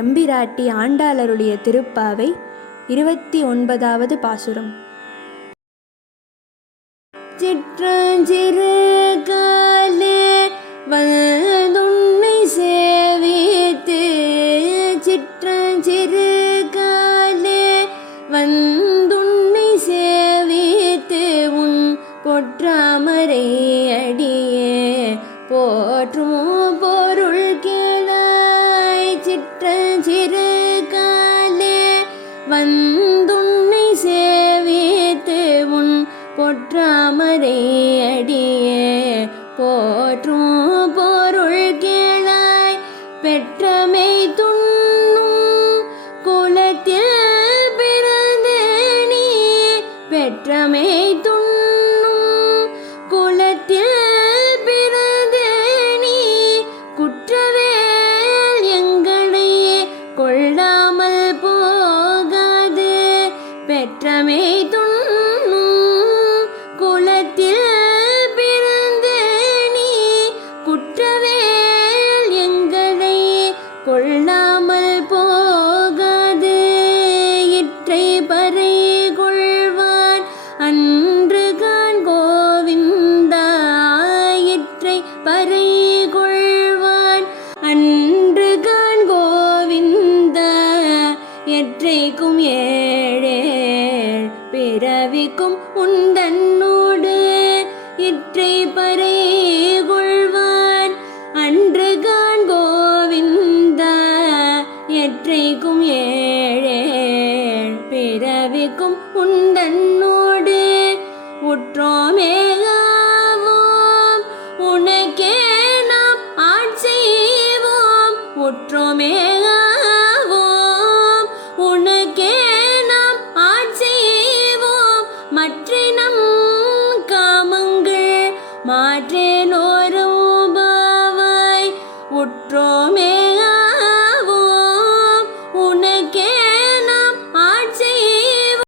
எம்பிராட்டி ஆண்டாளருடைய திருப்பாவை இருபத்தி ஒன்பதாவது பாசுரம். சிற்றஞ்சிறு காலே வந்துன்னை சேவித்து சிற்றஞ்சிறு காலே வந்துன்னை சேவித்து உன் பொற்றாமரை அடியே போற்றும் போ இருகாலே காலே வந்துன்னை சேவித்து உன் பொற்றாமரை அடியே. போற்றும் பொருள் கேளாய் பெற்றமை துண்ணும் எற்றைக்கும் ஏழேழ் பிறவிக்கும் உந்தன்னோடு இற்றை பறை கொள்வான் அன்று கான் கோவிந்தா எற்றைக்கும் ஏழேழ் பிறவிக்கும் உந்தன்னோடு உற்றோமே உனக்கே நாம் ஆட்செய்வோம் உற்றோமே மற்ற